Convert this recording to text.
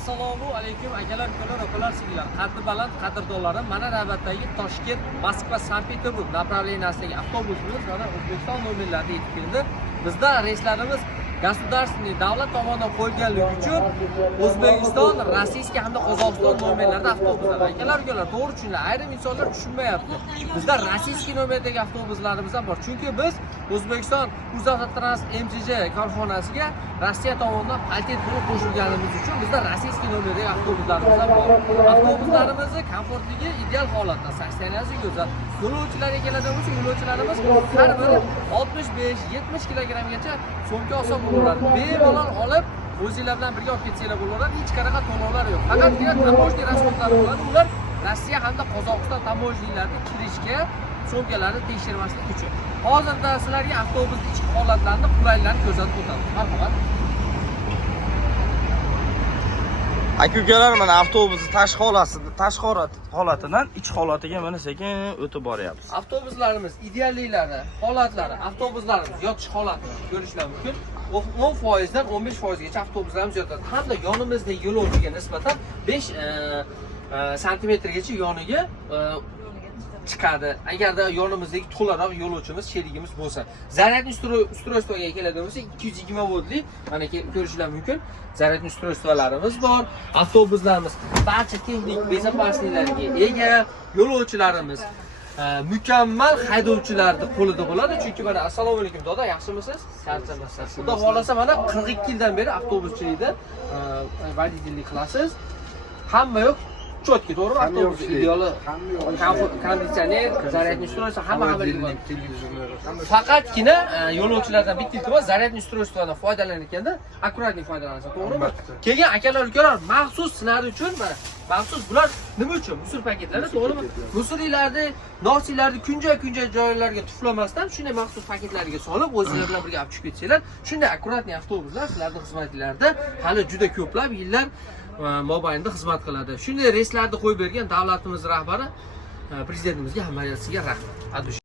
Assalomu alaykum akalar, ukalar, opalar, singillar. Qadri baland qadrdonlarim, mana navbatdagi Toshkent, Moskva, Sankt-Peterburg направлениyasidagi avtobusimiz mana O'zbekiston nomerlarida yetib keldi. Bizda reyslarimiz государственный davlat tomonidan qo'yganligi uchun O'zbekiston, Rossiya hamda Qozog'iston nomerlarida avtobuslar. Akalar, ukalar, to'g'ri tushuninglar. Ayrim insonlar tushunmayapti. Bizda rossiy nomerdagi avtobuslarimiz ham bor. Chunki biz O'zbekiston Uzavtotrans MJJ korxonasiga Rossiya tomonidan patent puli qo'shilganimiz uchun bizda rossiy nomerdagi avtobuslarimiz ham bor. Avtobuslarimizni komfortligi ideal holatda, saksanasi go'zal. Yo'lovchilarga keladigan bo'lsa, yo'lovchilarimiz har biri 65-70 kilogrammgacha so'mka olsa bo'laveradi. Bemalol olib, o'zingizlar bilan birga olib ketsanglar bo'laveradi. Hech qanaqa to'lovlar yo'q. Faqatgina tamoshli rasxodlari bo'ladi. Ular Rossiya hamda Qozog'iston tamojlilarga kirishga so'mkalarni tekshirmaslik uchun. Hozirda sizlarga avtobus ichki holatlarini, qulayliklarni ko'rsatib o'tamiz. Marhamat. Aka-ukalar, mana avtobusni tashqi holatidan ichki holatiga mana sekin o'tib boryapmiz. Avtobuslarimiz idealliklari, holatlari, avtobuslarimiz yotish holatini ko'rishlar mumkin. 10% dan 15% gacha avtobuslarimiz yotadi. Hamda yonimizdagi yo'lovchiga nisbatan 5 santimetrgacha yoniga chiqadi. Agarda yonimizdagi to'laroq yo'lovchimiz sherigimiz bo'lsa, zaryadniy устройствоga keladigan bo'lsa 220 voltlik mana ko'rishlar mumkin. Zaryadniy устройствоlarimiz bor. Avtobuslarimiz barcha texnik bezopasliklarga ega. Yo'lovchilarimiz mukammal haydovchilarning qo'lida bo'ladi. Chunki mana assalomu alaykum doda, yaxshimisiz? Charchamasiz. Xudo xolasa mana 42 yildan beri avtobuschilikda voditellik qilasiz. Hamma yo'q. Четкий, to'g'rimi? Avtobus ideali, konditsioner, zaryadniy устройство hamma bor. Faqatgina yo'lovchilardan bitta iltimos, zaryadniy устройствоdan foydalanayotganda akkuratlik foydalanasiz, to'g'rimi? Keyin akalar, ukalar, maxsus sizlar uchun mana maxsus bular nima uchun? Musor paketlari, to'g'rimi? Musorlarni, nosiylarni kunja joylarga tuflamasdan shunday maxsus paketlarga solib, o'zingizlar bilan birga olib chiqib ketsanglar, shunday akkuratniy avtobuslar sizlarning xizmatlaringizda hali juda ko'plab yillar mobaynida xizmat qiladi. Shunday reyslarni qo'yib bergan davlatimiz rahbari prezidentimizga, hammasiga rahmat.